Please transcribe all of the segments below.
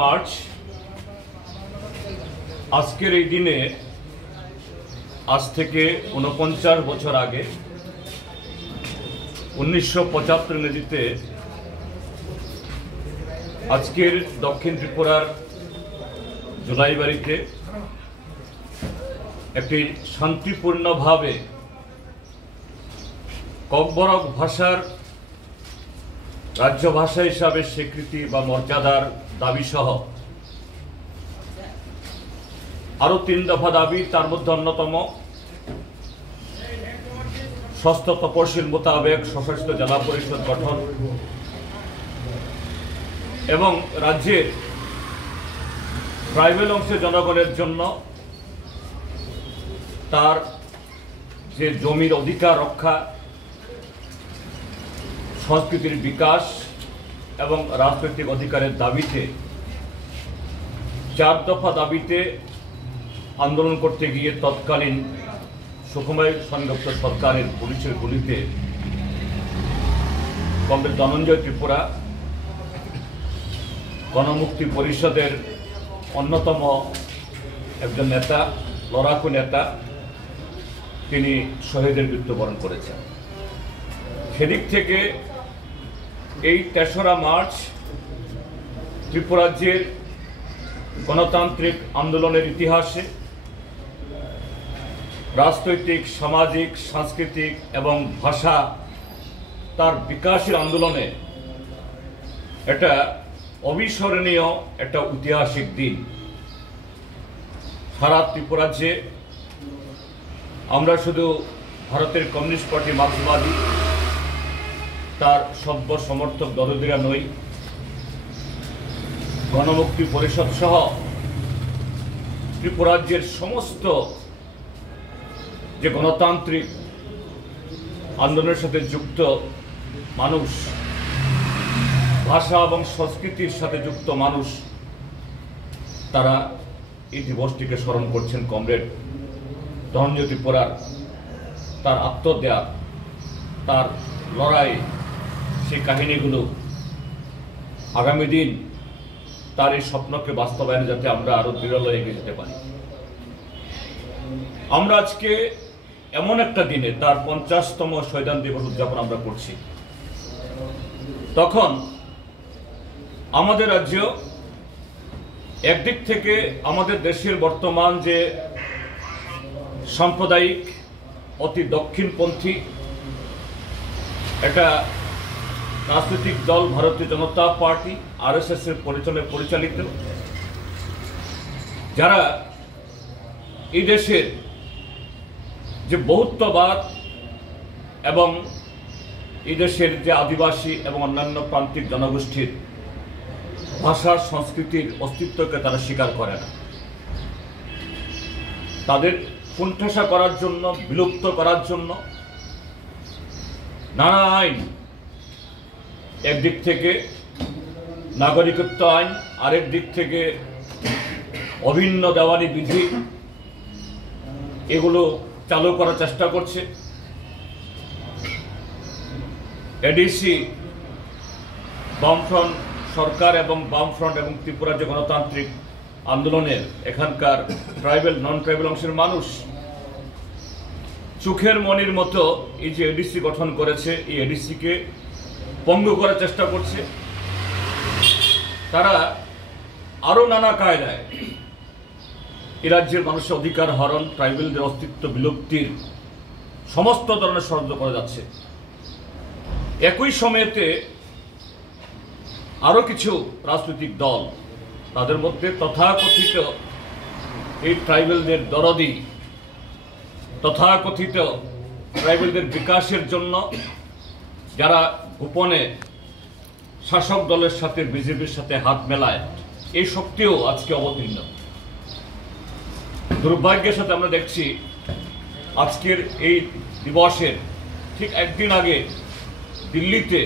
March আজকের এই দিনে আজ থেকে ৪৯ বছর আগে ১৯৭৫ ইংরেজিতে আজকের দক্ষিণ ত্রিপুরার জুলাইবাড়িতে একটি শান্তিপূর্ণভাবে ককবরক ভাষার রাজ্য ভাষা হিসাবে স্বীকৃতি বা মর্যাদার দাবি সহ আরো ৩ দফা দাবি, তার মধ্যে অন্যতম ষষ্ঠ তপশিল মোতাবেক স্বশাসিত জেলা পরিষদ গঠন এবং রাজ্যের ট্রাইবেল অংশের জনগণের জন্য তার যে জমির অধিকার রক্ষা, সংস্কৃতির বিকাশ এবং রাজনৈতিক অধিকারের দাবিতে ৪ দফা দাবিতে আন্দোলন করতে গিয়ে তৎকালীন সুকুমার সেনগুপ্ত সরকারের পুলিশের গুলিতে কমরেড ধনঞ্জয় ত্রিপুরা গণমুক্তি পরিষদের অন্যতম একজন নেতা, লড়াকু নেতা, তিনি শহীদের মৃত্যুবরণ করেছেন। সেদিক থেকে এই ৩রা মার্চ ত্রিপুরাজ্যের গণতান্ত্রিক আন্দোলনের ইতিহাসে রাজনৈতিক, সামাজিক, সাংস্কৃতিক এবং ভাষা তার বিকাশের আন্দোলনে এটা অবিস্মরণীয় একটা ঐতিহাসিক দিন। সারা ত্রিপুরাজ্যে আমরা শুধু ভারতের কমিউনিস্ট পার্টি মার্ক্সবাদী তার সভ্য সমর্থক দরদিরা নই, গণমুক্তি পরিষদ সহ ত্রিপুরাজ্যের সমস্ত যে গণতান্ত্রিক আন্দোলনের সাথে যুক্ত মানুষ, ভাষা এবং সংস্কৃতির সাথে যুক্ত মানুষ, তারা এই দিবসটিকে স্মরণ করছেন কমরেড ধনঞ্জয় ত্রিপুরার তার আত্মত্যাগ, তার লড়াই, সেই কাহিনীগুলো আগামী দিন তার এই স্বপ্নকে বাস্তবায়নে যাতে আমরা আরো দৃঢ় এগিয়ে যেতে পারি। আমরা আজকে এমন একটা দিনে তার ৫০তম শহীদান দিবস উদযাপন আমরা করছি, তখন আমাদের রাজ্য একদিক থেকে আমাদের দেশের বর্তমান যে সাম্প্রদায়িক অতি দক্ষিণপন্থী একটা রাজনৈতিক দল ভারতীয় জনতা পার্টি আরএসএস এর পরিচালিত, যারা এই দেশের যে বহুত্ববাদ এবং এই দেশের যে আদিবাসী এবং অন্যান্য প্রান্তিক জনগোষ্ঠীর ভাষা সংস্কৃতির অস্তিত্বকে তারা স্বীকার করে না, তাদের কুণ্ঠাসা করার জন্য, বিলুপ্ত করার জন্য নানা আইন, একদিক থেকে নাগরিকত্ব আইন, আরেক দিক থেকে অভিন্ন দেওয়ানি বিধি, এগুলো চালু করার চেষ্টা করছে। এডিসি, বামফ্রন্ট সরকার এবং বামফ্রন্ট এবং ত্রিপুরার যে গণতান্ত্রিক আন্দোলনের এখানকার ট্রাইবেল, নন ট্রাইবেল অংশের মানুষ চোখের মনির মতো এই যে এডিসি গঠন করেছে, এই এডিসিকে পঙ্গু করার চেষ্টা করছে। তারা আরো নানা কায়দায় এই রাজ্যের মানুষের অধিকার হরণ, ট্রাইবেলদের অস্তিত্ব বিলুপ্তির সমস্ত ধরনের ষড়যন্ত্র করে যাচ্ছে। একই সময়তে আরো কিছু রাজনৈতিক দল, তাদের মধ্যে তথাকথিত এই ট্রাইবেলদের দরদি, তথাকথিত ট্রাইবেলদের বিকাশের জন্য যারা গোপনে শাসক দলের সাথে, বিজেপির সাথে হাত মেলায়, এই শক্তিও আজকে অবতীর্ণ। দুর্ভাগ্যের সাথে আমরা দেখছি আজকের এই দিবসের ঠিক একদিন আগে দিল্লিতে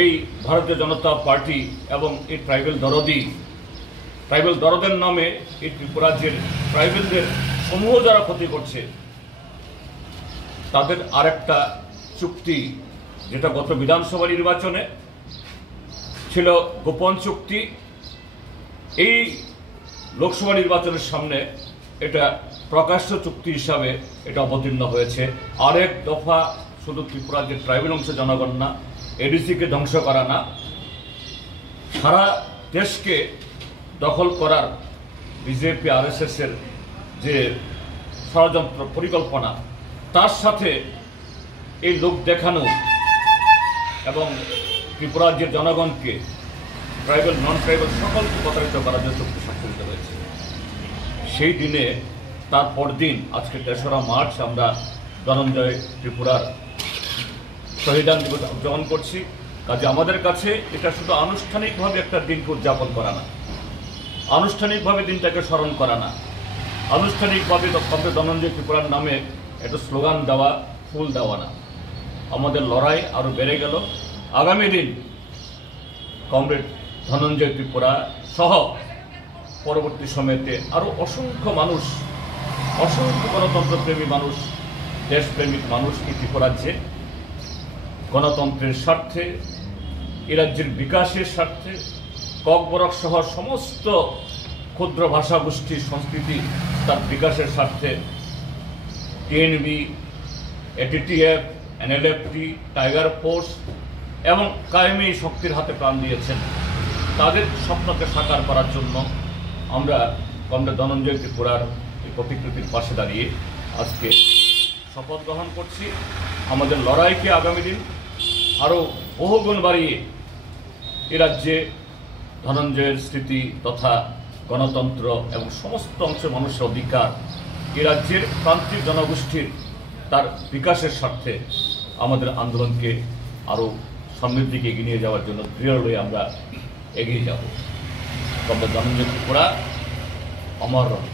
এই ভারতীয় জনতা পার্টি এবং এই ট্রাইবেল দরদের নামে এই ত্রিপুরাজ্যের ট্রাইবেলদের সমূহ যারা ক্ষতি করছে, তাদের আরেকটা চুক্তি, যেটা গত বিধানসভা নির্বাচনে ছিল গোপন চুক্তি, এই লোকসভা নির্বাচনের সামনে এটা প্রকাশ্য চুক্তি হিসাবে এটা অবতীর্ণ হয়েছে। আরেক দফা শুধু ত্রিপুরার যে ট্রাইবেল অংশ জনগণ না, এডিসিকে ধ্বংস করা না, সারা দেশকে দখল করার বিজেপি RSS এর যে ষড়যন্ত্র পরিকল্পনা, তার সাথে এই লোক দেখানো এবং ত্রিপুরার যে জনগণকে ট্রাইবেল নন ট্রাইবেল সকলকে প্রতারিত করার জন্য চুক্তি স্বাক্ষরিত হয়েছে। সেই দিনে তার পরদিন আজকে ৩রা মার্চ আমরা ধনঞ্জয় ত্রিপুরার শহীদান দিবস উদযাপন করছি। কাজে আমাদের কাছে এটা শুধু আনুষ্ঠানিকভাবে একটা দিনকে উদযাপন করা না, আনুষ্ঠানিকভাবে দিনটাকে স্মরণ করা না, আনুষ্ঠানিকভাবে কমরেড ধনঞ্জয় ত্রিপুরার নামে একটা স্লোগান দেওয়া, ফুল দেওয়া না। আমাদের লড়াই আরও বেড়ে গেল। আগামী দিন কমরেড ধনঞ্জয় ত্রিপুরা সহ পরবর্তী সময়তে আরও অসংখ্য মানুষ, অসংখ্য গণতন্ত্রপ্রেমী মানুষ, দেশপ্রেমিক মানুষ এই ত্রিপুরাজ্যে গণতন্ত্রের স্বার্থে, এ রাজ্যের বিকাশের স্বার্থে, ককবরক সহ সমস্ত ক্ষুদ্র ভাষাগোষ্ঠীর সংস্কৃতি তার বিকাশের স্বার্থে TNV, ATTF, NLFT, tiger force এবং কায়েমি শক্তির হাতে প্রাণ দিয়েছেন। তাদের স্বপ্নকে সাকার করার জন্য আমরা কমরেড ধনঞ্জয় ত্রিপুরার এই প্রতিকৃতির পাশে দাঁড়িয়ে আজকে শপথ গ্রহণ করছি। আমাদের লড়াইকে আগামী দিন আরও বহুগুণ বাড়িয়ে এ রাজ্যে ধনঞ্জয়ের স্মৃতি তথা গণতন্ত্র এবং সমস্ত অংশের মানুষের অধিকার, এ রাজ্যের প্রান্তিক জনগোষ্ঠীর তার বিকাশের স্বার্থে আমাদের আন্দোলনকে আরও সামনের দিকে এগিয়ে নিয়ে যাওয়ার জন্য দৃঢ় হয়ে আমরা এগিয়ে যাব। কমরেড ধনঞ্জয় ত্রিপুরা অমর রহে।